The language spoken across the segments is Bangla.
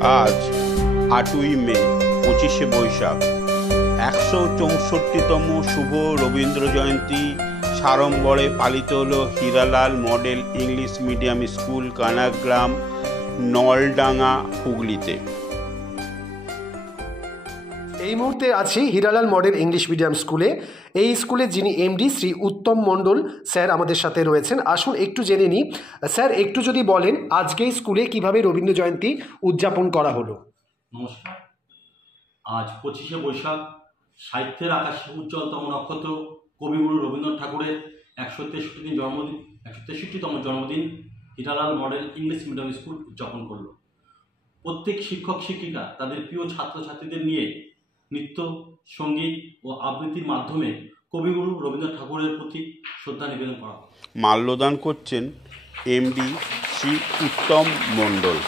আজ ৮ই মে ২৫শে বৈশাখ ১৬৪তম শুভ রবীন্দ্র জয়ন্তী সাড়ম্বরে পালিত হল Hiralal model English medium school কানাগ্রাম Naldanga হুগলিতে। এই মুহূর্তে আছি হীরালাল মডেল ইংলিশ মিডিয়াম স্কুলে। এই স্কুলে যিনি এমডি শ্রী উত্তম মণ্ডল স্যার আমাদের সাথে রয়েছেন। আসুন একটু জেনে নিই। স্যার, একটু যদি বলেন আজকে স্কুলে কিভাবে রবীন্দ্র জয়ন্তী উদযাপন করা হলো। নমস্কার। আজ 25শে বৈশাখ সাহিত্যের আকাশে উজ্জ্বলতম নক্ষত্র কবিগুরু রবীন্দ্রনাথ ঠাকুরের 163তম জন্মদিন Hiralal model English medium school উদযাপন করল। প্রত্যেক শিক্ষক শিক্ষিকা তাদের প্রিয় ছাত্রছাত্রীদের নিয়ে নৃত্য, সঙ্গীত ও আবৃত্তির মাধ্যমে কবিগুরু রবীন্দ্রনাথ ঠাকুরের প্রতি শ্রদ্ধা নিবেদন করা। মাল্যদান করছেন এমডি শ্রী উত্তম মণ্ডল।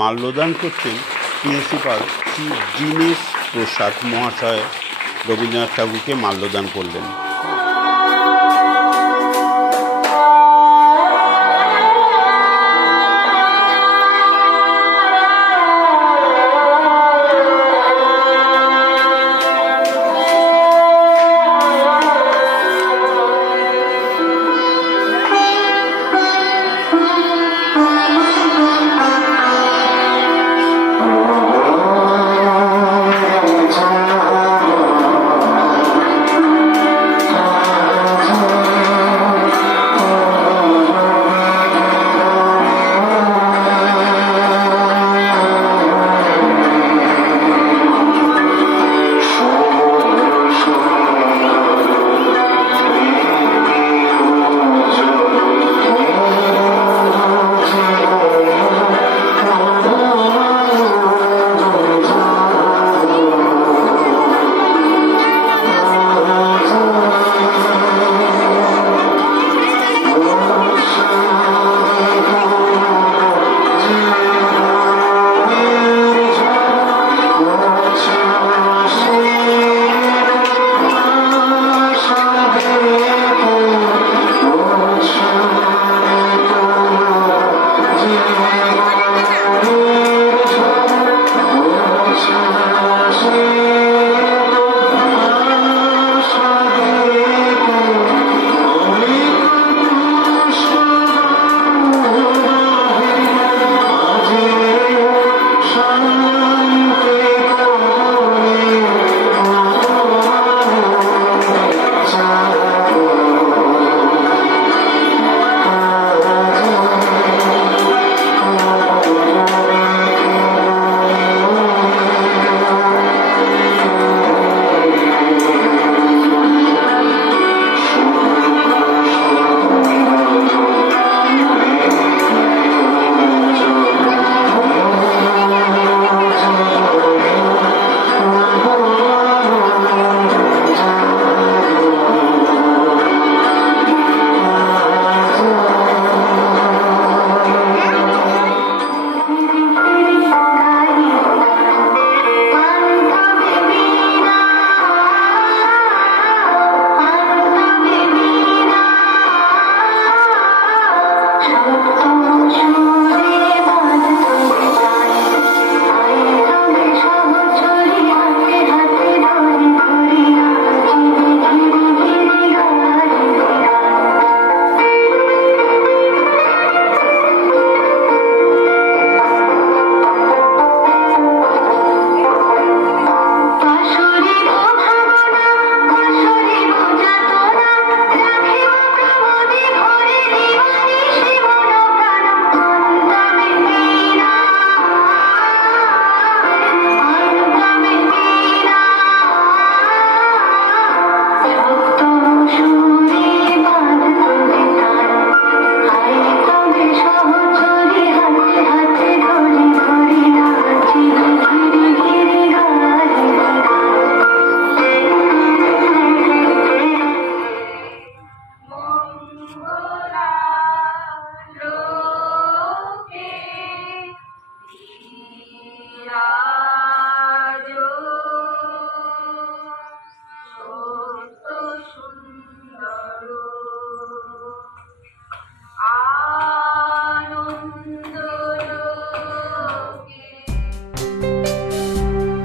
মাল্যদান করছেন প্রিন্সিপাল শ্রী দীনেশ প্রসাদ মহাশয়। রবীন্দ্রনাথ ঠাকুরকে মাল্যদান করলেন।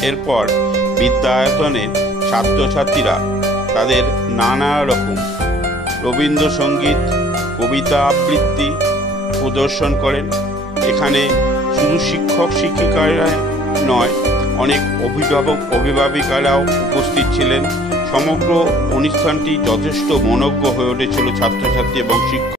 এরপর বিদ্যায়তনের ছাত্রছাত্রীরা তাদের নানা রকম রবীন্দ্রসঙ্গীত, কবিতা আবৃত্তি প্রদর্শন করেন। এখানে শুধু শিক্ষক শিক্ষিকারা নয়, অনেক অভিভাবক অভিভাবিকারাও উপস্থিত ছিলেন। সমগ্র অনুষ্ঠানটি যথেষ্ট মনোজ্ঞ হয়ে উঠেছিল ছাত্রছাত্রী এবং শিক্ষক